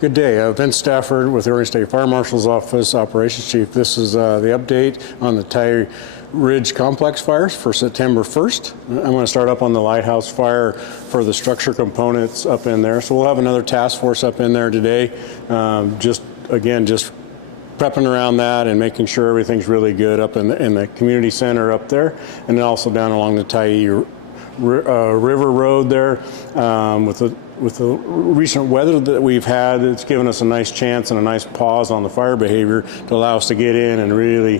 Good day. Vince Stafford with the Oregon State Fire Marshal's Office, Operations Chief. This is the update on the Tyee Ridge Complex fires for September 1st. I'm going to start up on the lighthouse fire for the structure components up in there. So we'll have another task force up in there today. Just prepping around that and making sure everything's really good up in the community center up there, and then also down along the Tyee River Road there with the recent weather that we've had. It's given us a nice chance and a nice pause on the fire behavior to allow us to get in and really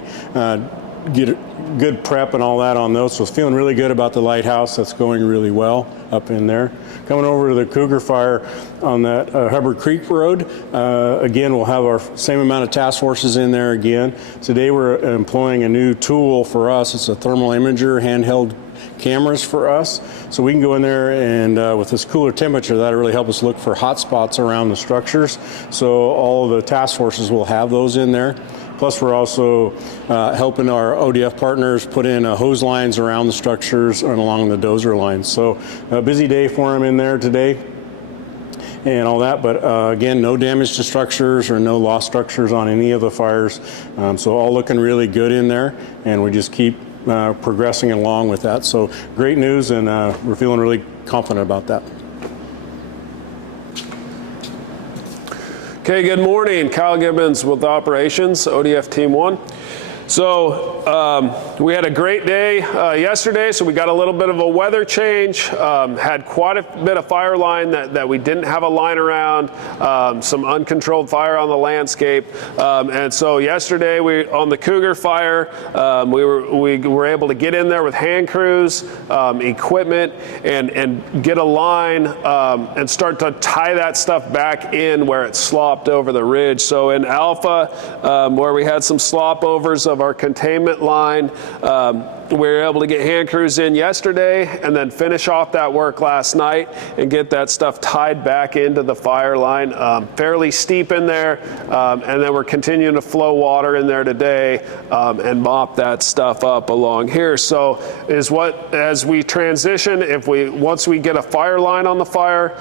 get a good prep and all that on those. So feeling really good about the lighthouse. That's going really well up in there. Coming over to the Cougar fire on that Hubbard Creek Road. Again, we'll have our same amount of task forces in there again. Today we're employing a new tool for us. It's a thermal imager, handheld cameras for us, so we can go in there and with this cooler temperature, that'll really help us look for hot spots around the structures. So all of the task forces will have those in there. Plus we're also helping our ODF partners put in hose lines around the structures and along the dozer lines. So a busy day for them in there today and all that, but again, no damage to structures or no lost structures on any of the fires. So all looking really good in there, and we just keep progressing along with that. So great news, and we're feeling really confident about that. Okay, good morning. Kyle Gibbons with Operations, ODF Team 1. So we had a great day yesterday, so we got a little bit of a weather change, had quite a bit of fire line that we didn't have a line around, some uncontrolled fire on the landscape, and so yesterday on the Cougar fire, we were able to get in there with hand crews, equipment, and get a line and start to tie that stuff back in where it slopped over the ridge. So in Alpha, where we had some slop overs of our containment line, we were able to get hand crews in yesterday and then finish off that work last night and get that stuff tied back into the fire line. Fairly steep in there, and then we're continuing to flow water in there today and mop that stuff up along here. So as we transition, once we get a fire line on the fire,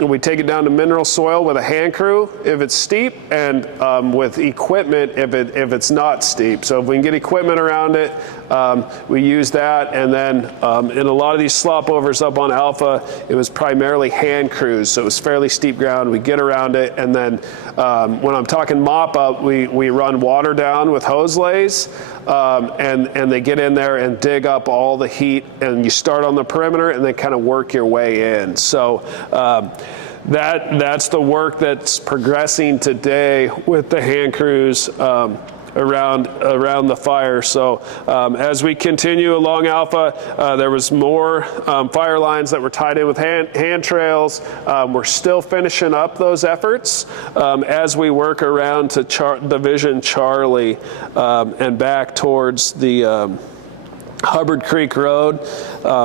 we take it down to mineral soil with a hand crew if it's steep, and with equipment if it's not steep. So if we can get equipment around it, we use that, and then in a lot of these slop overs up on Alpha, it was primarily hand crews, so it was fairly steep ground. We get around it, and then when I'm talking mop up, we run water down with hose lays, and they get in there and dig up all the heat, and you start on the perimeter and then kind of work your way in. So that's the work that's progressing today with the hand crews around the fire. So as we continue along Alpha, there was more fire lines that were tied in with hand trails. We're still finishing up those efforts as we work around to Division Charlie and back towards the Hubbard Creek Road.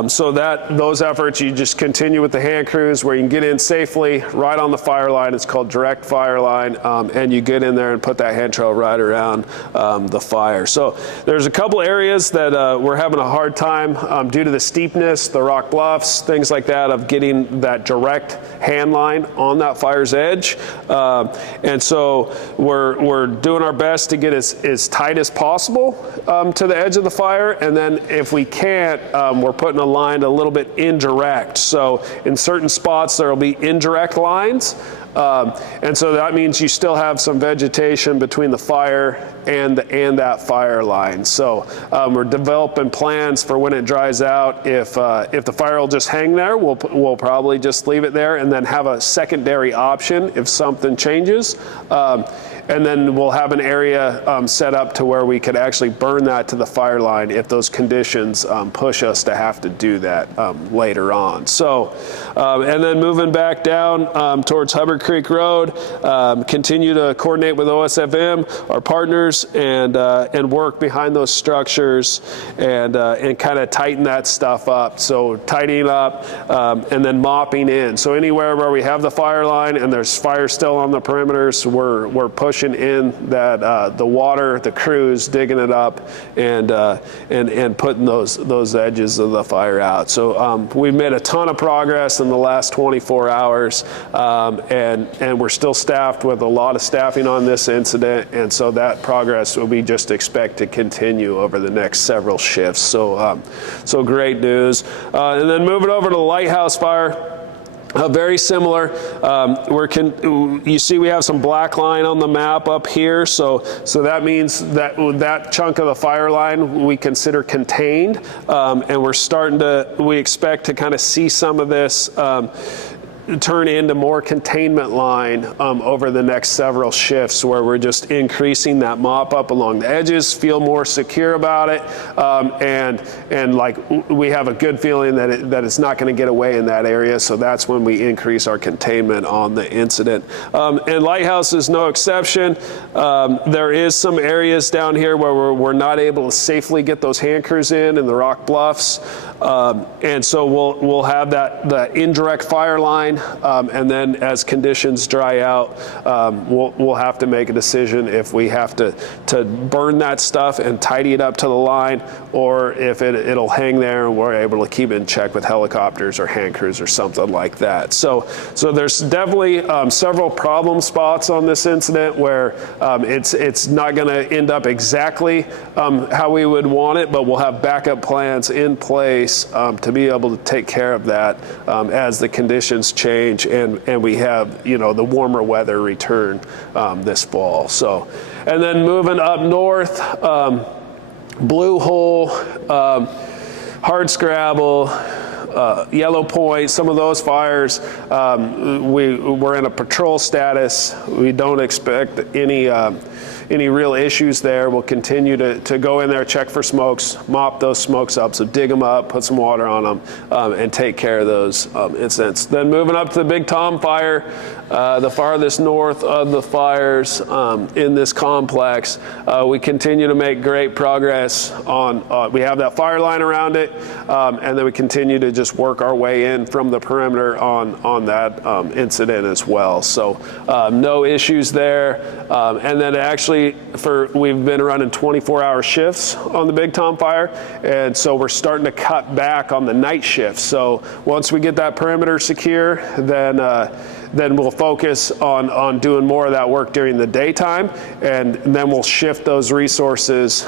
So those efforts, you just continue with the hand crews where you can get in safely right on the fire line. It's called direct fire line, and you get in there and put that hand trail right around the fire. So there's a couple areas that we're having a hard time due to the steepness, the rock bluffs, things like that, of getting that direct hand line on that fire's edge. And so we're doing our best to get as tight as possible to the edge of the fire, and then if we can't, we're putting a line a little bit indirect. So in certain spots, there will be indirect lines. And so that means you still have some vegetation between the fire and that fire line. So we're developing plans for when it dries out. If the fire will just hang there, we'll probably just leave it there and then have a secondary option if something changes. And then we'll have an area set up to where we could actually burn that to the fire line if those conditions push us to have to do that later on. So, and then moving back down towards Hubbard Creek Road, continue to coordinate with OSFM, our partners, and work behind those structures and kind of tighten that stuff up. So tightening up and then mopping in. So anywhere where we have the fire line and there's fire still on the perimeters, we're pushing in that the water, the crews digging it up and putting those edges of the fire out. So we've made a ton of progress in the last 24 hours, and and we're still staffed with a lot of staffing on this incident, and so that progress we just expect to continue over the next several shifts. So, so great news. And then moving over to the lighthouse fire. Very similar. You see we have some black line on the map up here, so that means that chunk of the fire line we consider contained, and we expect to kind of see some of this turn into more containment line over the next several shifts, where we're just increasing that mop up along the edges, feel more secure about it, and like we have a good feeling that it's not going to get away in that area. So that's when we increase our containment on the incident. And Lighthouse is no exception. There is some areas down here where we're not able to safely get those hand crews in the rock bluffs, and so we'll have the indirect fire line. And then as conditions dry out, we'll have to make a decision if we have to burn that stuff and tidy it up to the line, or if it'll hang there and we're able to keep it in check with helicopters or hand crews or something like that. So there's definitely several problem spots on this incident where it's not going to end up exactly how we would want it, but we'll have backup plans in place to be able to take care of that as the conditions change and we have, the warmer weather return this fall. So, and then moving up north, Blue Hole, Hard Scrabble, Yellow Point, some of those fires, we're in a patrol status. We don't expect any real issues there. We'll continue to go in there, check for smokes, mop those smokes up, so dig them up, put some water on them, and take care of those incidents. Then moving up to the Big Tom fire, the farthest north of the fires in this complex, we continue to make great progress on, we have that fire line around it, and then we continue to just work our way in from the perimeter on that incident as well. So no issues there. And then actually we've been running 24-hour shifts on the Big Tom fire, and so we're starting to cut back on the night shift. So once we get that perimeter secure, then we'll focus on doing more of that work during the daytime, and then we'll shift those resources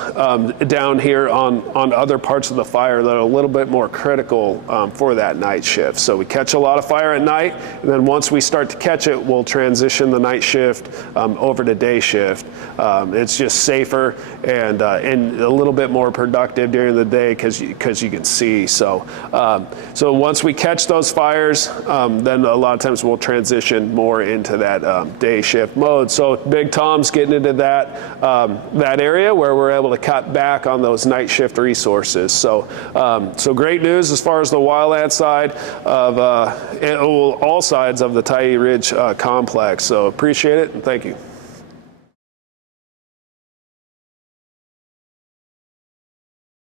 down here on other parts of the fire that are a little bit more critical for that night shift. So we catch a lot of fire at night, and then once we start to catch it, we'll transition the night shift over to day shift. It's just safer and a little bit more productive during the day because you can see. So once we catch those fires, then a lot of times we'll transition more into that day shift mode. So Big Tom's getting into that area where we're able to cut back on those night shift resources. So great news as far as the wildland side of all sides of the Tyee Ridge complex. So appreciate it and thank you.